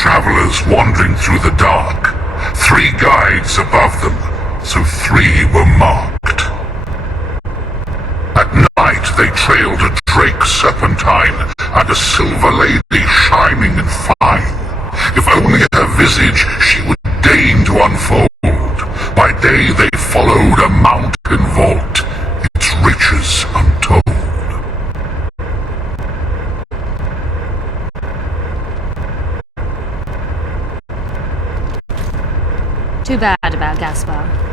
travelers wandering through the dark. 3 guides above them, so 3 were marked. At night they trailed a drake serpentine and a silver lady shining and fine. If only her visage she would deign to unfold. By day they followed a mountain vault, its riches untold. Too bad about Gaspar.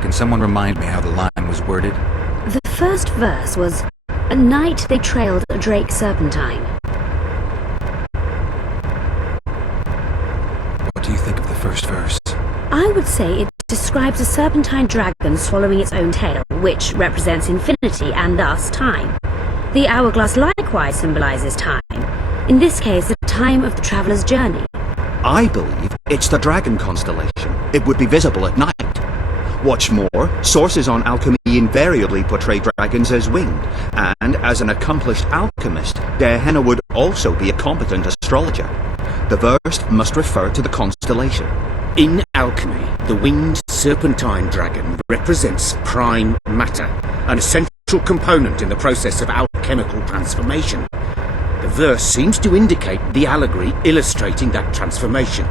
Can someone remind me how the line was worded? The first verse was, "At night they trailed a drake serpentine." What do you think of the first verse? I would say it describes a serpentine dragon swallowing its own tail, which represents infinity and thus time. The hourglass likewise symbolizes time. In this case, the time of the traveler's journey. I believe it's the dragon constellation. It would be visible at night. What's more, sources on alchemy invariably portray dragons as winged, and as an accomplished alchemist, Gehenna would also be a competent astrologer. The verse must refer to the constellation. In alchemy, the winged serpentine dragon represents prime matter, an essential component in the process of alchemical transformation. The verse seems to indicate the allegory illustrating that transformation.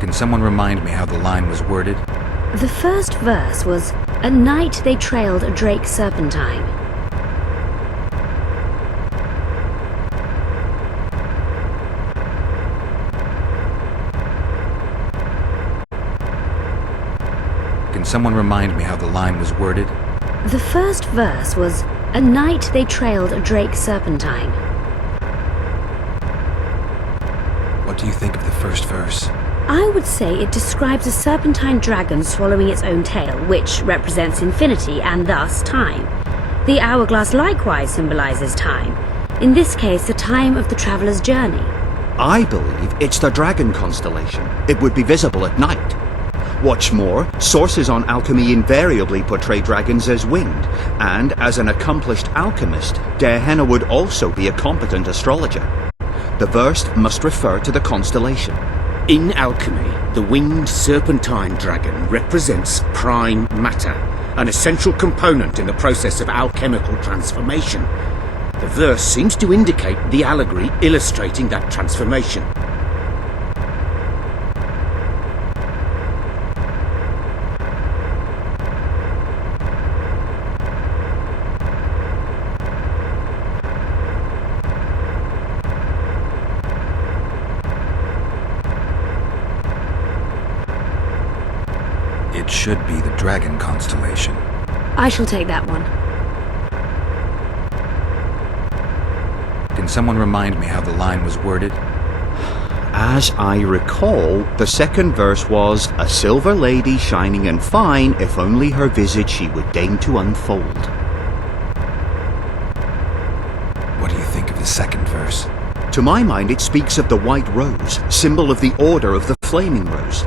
Can someone remind me how the line was worded? The first verse was, "At night they trailed a drake serpentine." Can someone remind me how the line was worded? The first verse was, "At night they trailed a drake serpentine." What do you think of the first verse? I would say it describes a serpentine dragon swallowing its own tail, which represents infinity and thus time. The hourglass likewise symbolizes time. In this case, the time of the traveler's journey. I believe it's the dragon constellation. It would be visible at night. What's more, sources on alchemy invariably portray dragons as winged, and as an accomplished alchemist, Gehenna would also be a competent astrologer. The verse must refer to the constellation. In alchemy, the winged serpentine dragon represents prime matter, an essential component in the process of alchemical transformation. The verse seems to indicate the allegory illustrating that transformation. It should be the dragon constellation. I shall take that one. Can someone remind me how the line was worded? As I recall, the second verse was, "A silver lady shining and fine, if only her visage she would deign to unfold." What do you think of the second verse? To my mind, it speaks of the white rose, symbol of the Order of the Flaming Rose.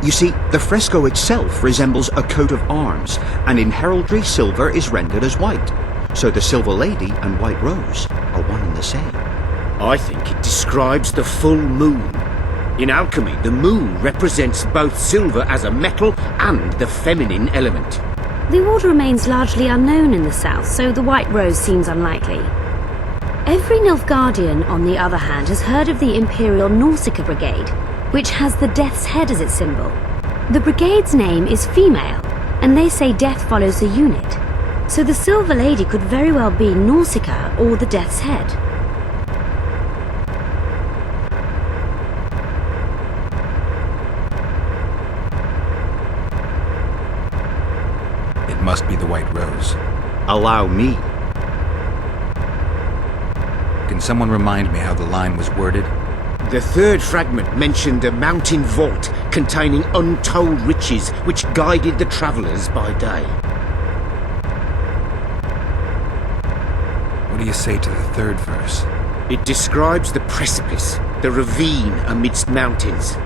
You see, the fresco itself resembles a coat of arms, and in heraldry silver is rendered as white. So the Silver Lady and White Rose are one and the same. I think it describes the full moon. In alchemy, the moon represents both silver as a metal and the feminine element. The order remains largely unknown in the south, so the White Rose seems unlikely. Every Nilfgaardian, on the other hand, has heard of the Imperial Nausicaa Brigade, which has the Death's Head as its symbol. The brigade's name is female, and they say death follows the unit. So the Silver Lady could very well be Nausicaa or the Death's Head. It must be the White Rose. Allow me. Can someone remind me how the line was worded? The third fragment mentioned a mountain vault containing untold riches which guided the travellers by day. What do you say to the third verse? It describes the precipice, the ravine amidst mountains.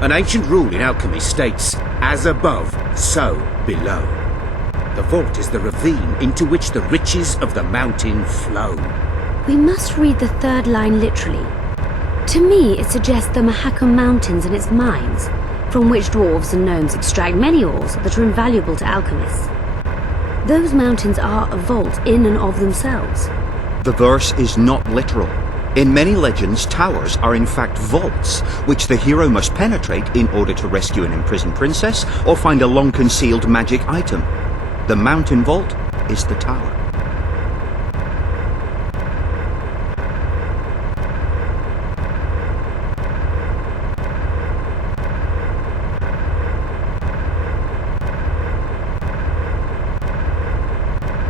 An ancient rule in alchemy states, as above, so below. The vault is the ravine into which the riches of the mountain flow. We must read the third line literally. To me, it suggests the Mahakam Mountains and its mines, from which dwarves and gnomes extract many ores that are invaluable to alchemists. Those mountains are a vault in and of themselves. The verse is not literal. In many legends, towers are in fact vaults, which the hero must penetrate in order to rescue an imprisoned princess or find a long-concealed magic item. The mountain vault is the tower.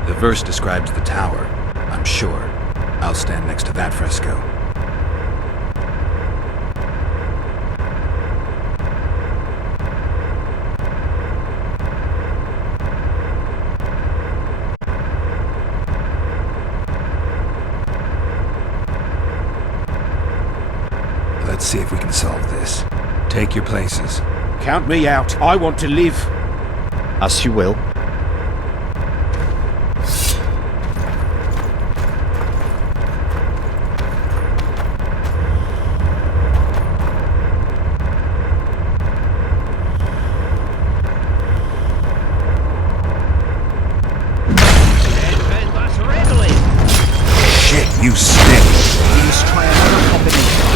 The verse describes the tower, I'm sure. I'll stand next to that fresco. Let's see if we can solve this. Take your places. Count me out. I want to live. As you will. Shit, you stink! Please try another combination.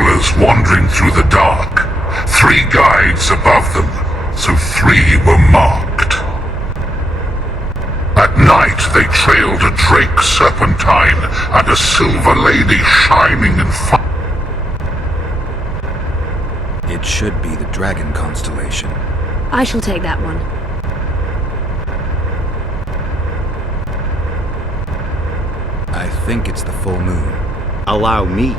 travelers wandering through the dark. 3 guides above them, so 3 were marked. At night they trailed a drake serpentine and a silver lady shining in fire. It should be the Dragon Constellation. I shall take that one. I think it's the full moon. Allow me.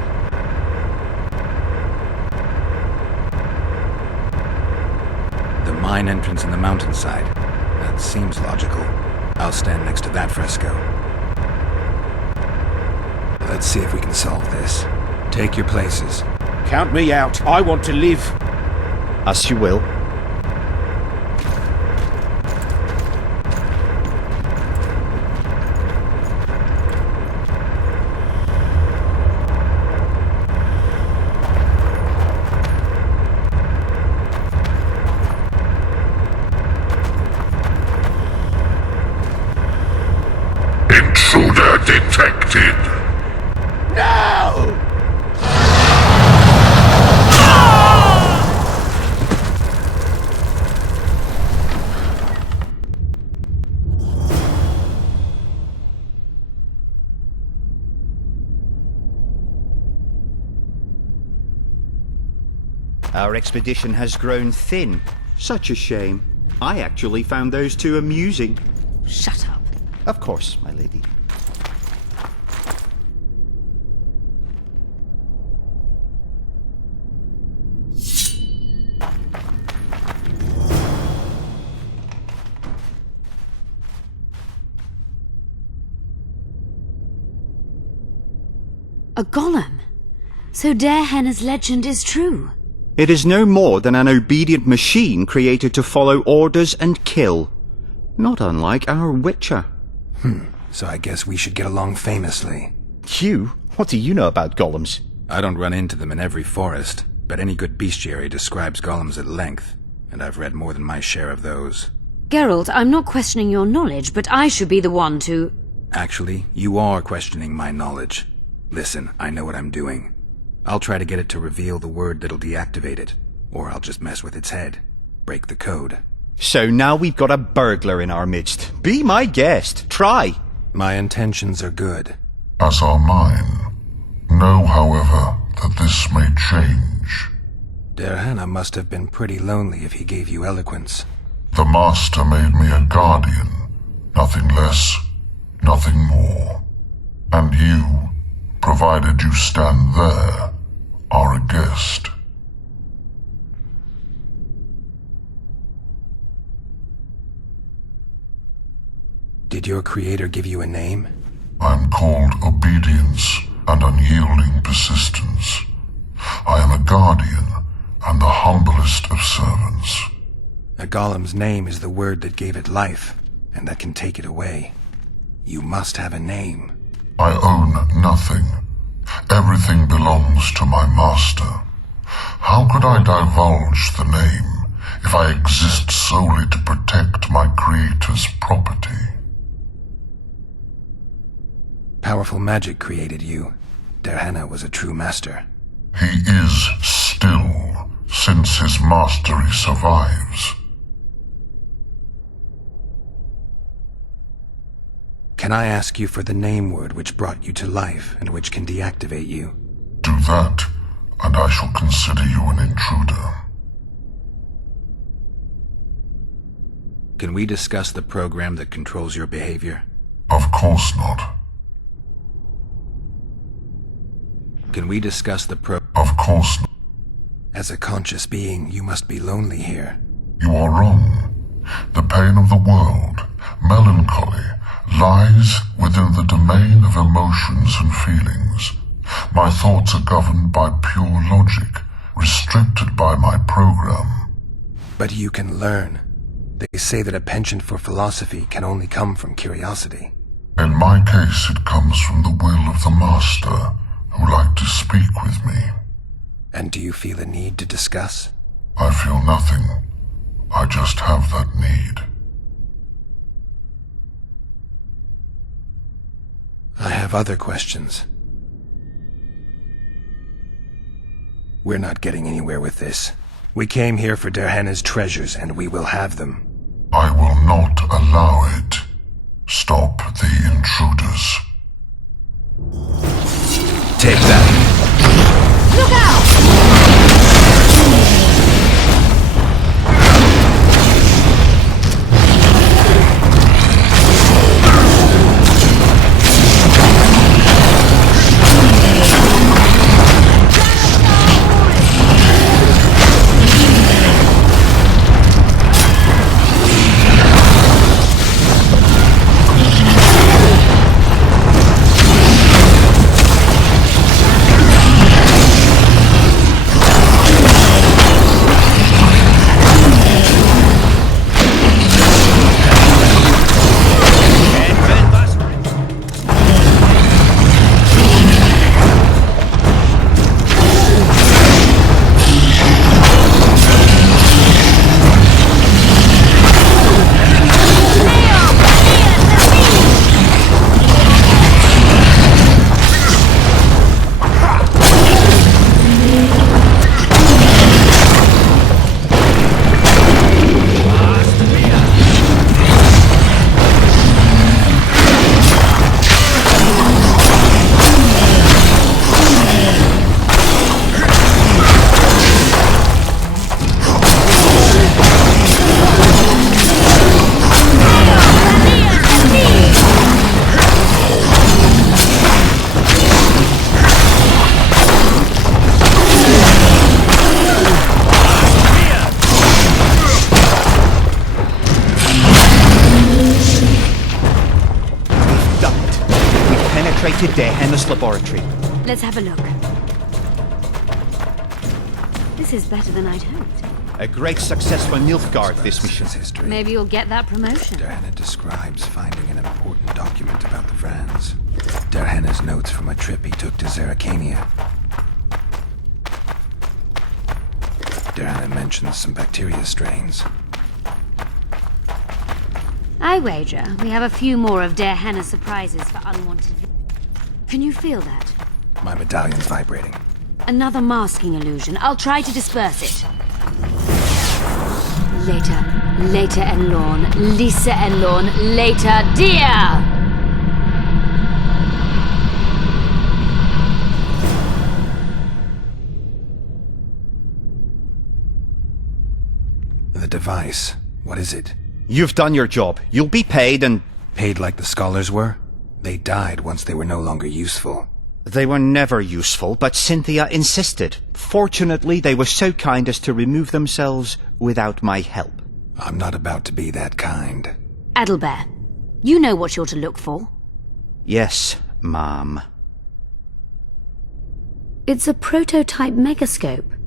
The mine entrance in the mountainside. That seems logical. I'll stand next to that fresco. Let's see if we can solve this. Take your places. Count me out. I want to live. As you will. Intruder detected. No! Our expedition has grown thin. Such a shame. I actually found those 2 amusing. Shut up. Of course, my lady. A golem. So Darehenna's legend is true. It is no more than an obedient machine created to follow orders and kill. Not unlike our Witcher. So I guess we should get along famously. Hugh, what do you know about golems? I don't run into them in every forest, but any good bestiary describes golems at length, and I've read more than my share of those. Geralt, I'm not questioning your knowledge, but I should be the one to... Actually, you are questioning my knowledge. Listen, I know what I'm doing. I'll try to get it to reveal the word that'll deactivate it, or I'll just mess with its head. Break the code. So now we've got a burglar in our midst. Be my guest. Try. My intentions are good. As are mine. Know, however, that this may change. Darehenna must have been pretty lonely if he gave you eloquence. The Master made me a guardian. Nothing less, nothing more. And you, provided you stand there, are a guest. Did your creator give you a name? I'm called obedience and unyielding persistence. I am a guardian and the humblest of servants. A golem's name is the word that gave it life, and that can take it away. You must have a name. I own nothing. Everything belongs to my master. How could I divulge the name if I exist solely to protect my creator's property? Powerful magic created you. Darehenna was a true master. He is still, since his mastery survives. Can I ask you for the name word which brought you to life and which can deactivate you? Do that, and I shall consider you an intruder. Can we discuss the program that controls your behavior? Of course not. Can we discuss the Of course not. As a conscious being, you must be lonely here. You are wrong. The pain of the world, melancholy, lies within the domain of emotions and feelings. My thoughts are governed by pure logic, restricted by my program. But you can learn. They say that a penchant for philosophy can only come from curiosity. In my case, it comes from the will of the Master, who liked to speak with me. And do you feel a need to discuss? I feel nothing. I just have that need. I have other questions. We're not getting anywhere with this. We came here for Derhenna's treasures, and we will have them. I will not allow it. Stop the intruders. Take that. Look out! To Derhenna's laboratory. Let's have a look. This is better than I'd hoped. A great success for Nilfgaard, this mission. History. Maybe you'll get that promotion. Derhenna describes finding an important document about the Vrans. Derhenna's notes from a trip he took to Zerrikania. Derhenna mentions some bacteria strains. I wager we have a few more of Derhenna's surprises for unwanted. Can you feel that? My medallion's vibrating. Another masking illusion. I'll try to disperse it. Later Enlorn, Lisa Enlorn, later dear! The device. What is it? You've done your job. You'll be paid and... Paid like the scholars were? They died once they were no longer useful. They were never useful, but Cynthia insisted. Fortunately, they were so kind as to remove themselves without my help. I'm not about to be that kind. Adalbert, you know what you're to look for. Yes, ma'am. It's a prototype megascope.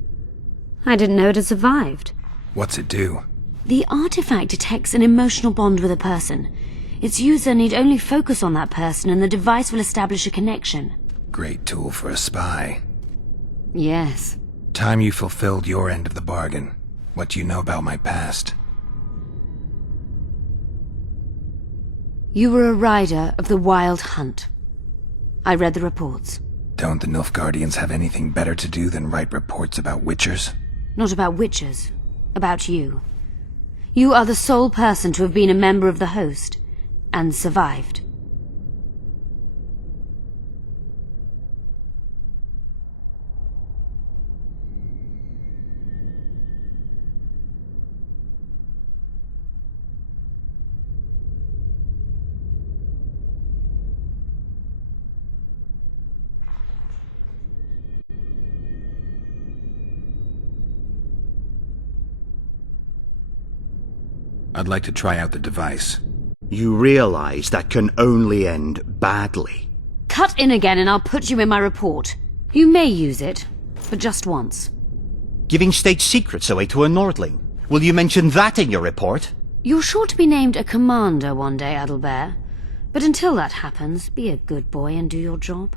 I didn't know it had survived. What's it do? The artifact detects an emotional bond with a person. Its user need only focus on that person and the device will establish a connection. Great tool for a spy. Yes. Time you fulfilled your end of the bargain. What do you know about my past? You were a rider of the Wild Hunt. I read the reports. Don't the Nilfgaardians have anything better to do than write reports about witchers? Not about witchers. About you. You are the sole person to have been a member of the Host, and survived. I'd like to try out the device. You realize that can only end badly. Cut in again and I'll put you in my report. You may use it, but just once. Giving state secrets away to a Nordling. Will you mention that in your report? You're sure to be named a commander one day, Adalbert. But until that happens, be a good boy and do your job.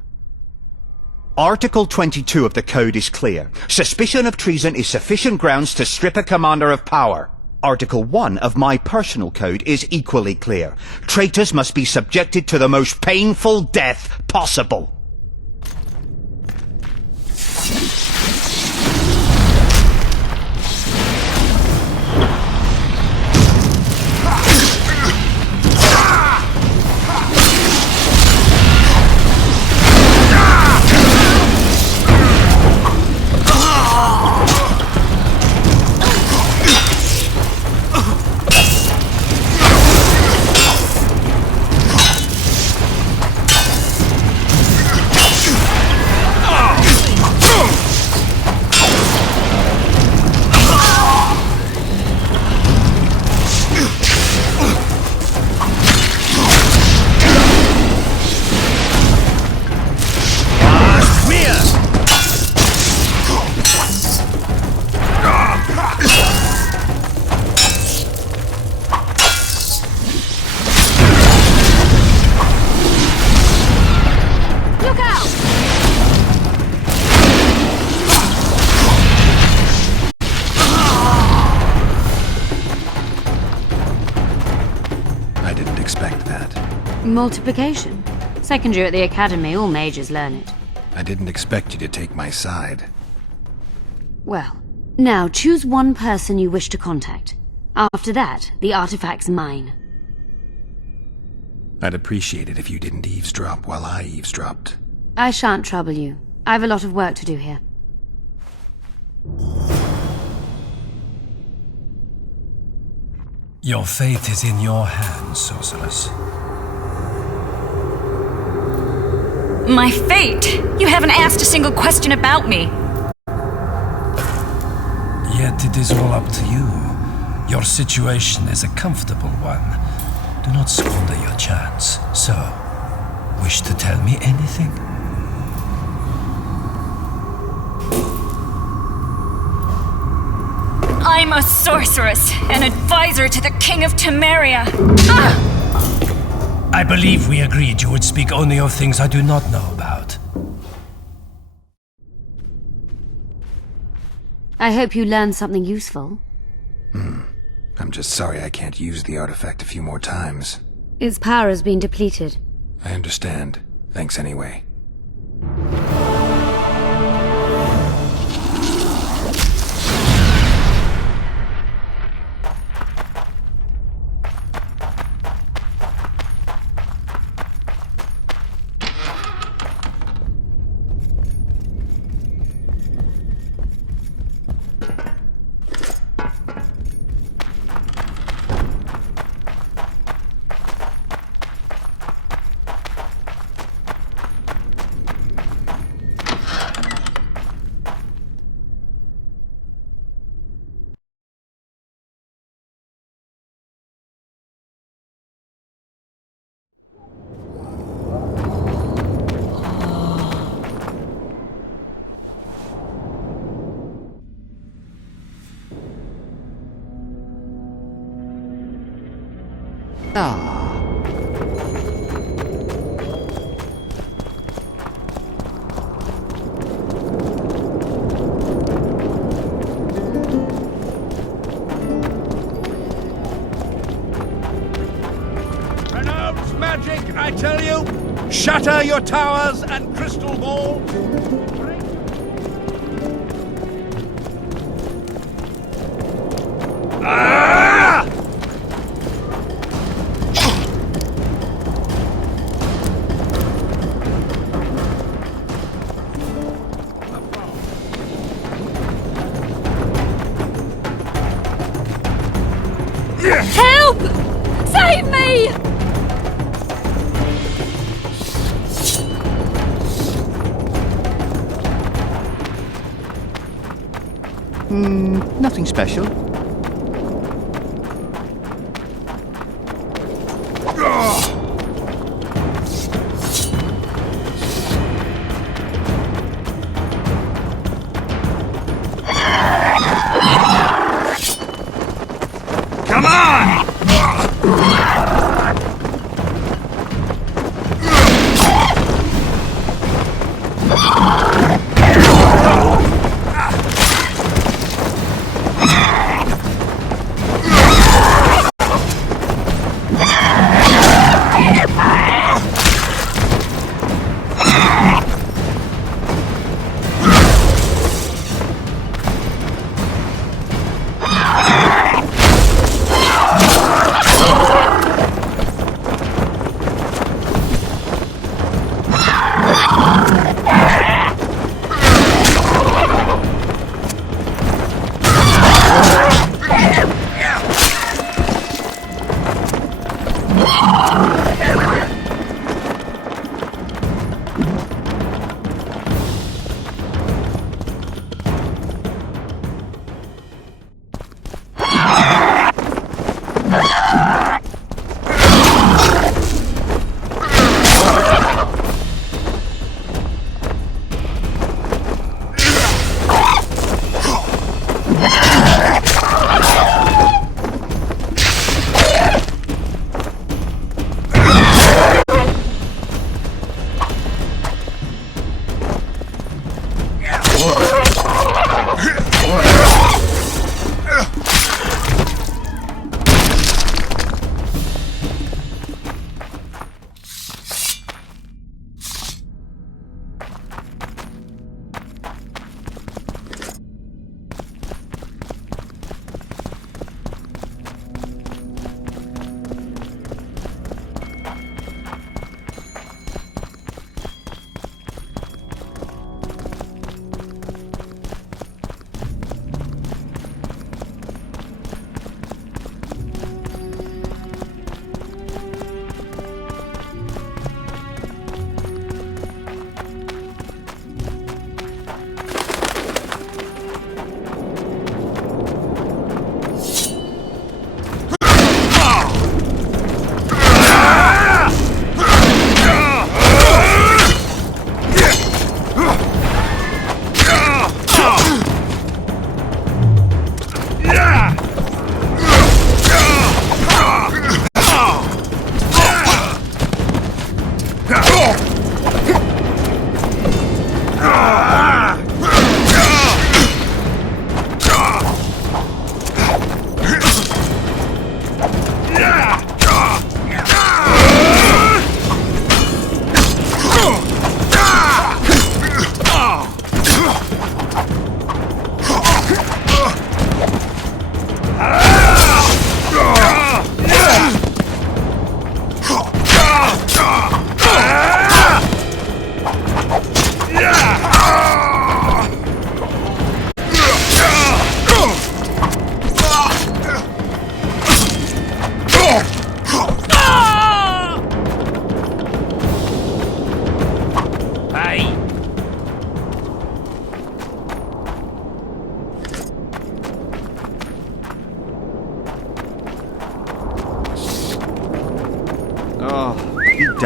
Article 22 of the Code is clear. Suspicion of treason is sufficient grounds to strip a commander of power. Article 1 of my personal code is equally clear. Traitors must be subjected to the most painful death possible. Multiplication. Second year at the academy, all mages learn it. I didn't expect you to take my side. Well, now choose one person you wish to contact. After that, the artifact's mine. I'd appreciate it if you didn't eavesdrop while I eavesdropped. I shan't trouble you. I've a lot of work to do here. Your fate is in your hands, sorceress. My fate? You haven't asked a single question about me. Yet it is all up to you. Your situation is a comfortable one. Do not squander your chance. So, wish to tell me anything? I'm a sorceress, an advisor to the King of Temeria. I believe we agreed you would speak only of things I do not know about. I hope you learned something useful. I'm just sorry I can't use the artifact a few more times. Its power has been depleted. I understand. Thanks anyway. Pronounce magic, I tell you! Shatter your towers and crystal balls! Help! Save me! Nothing special. Come on!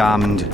damned.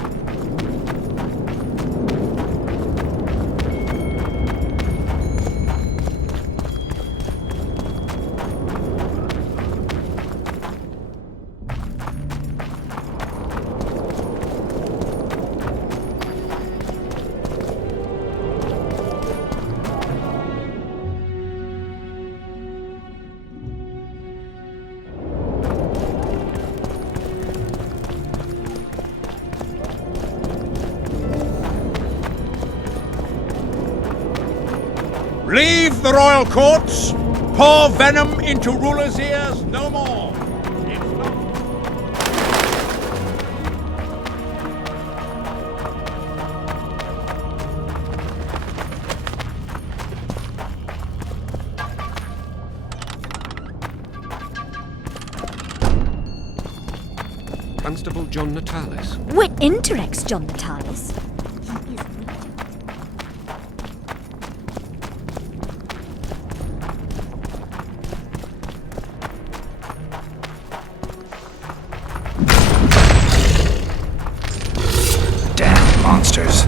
Leave the royal courts. Pour venom into rulers' ears no more. It's not... Constable John Natalis. What interacts John Natalis? Damn monsters.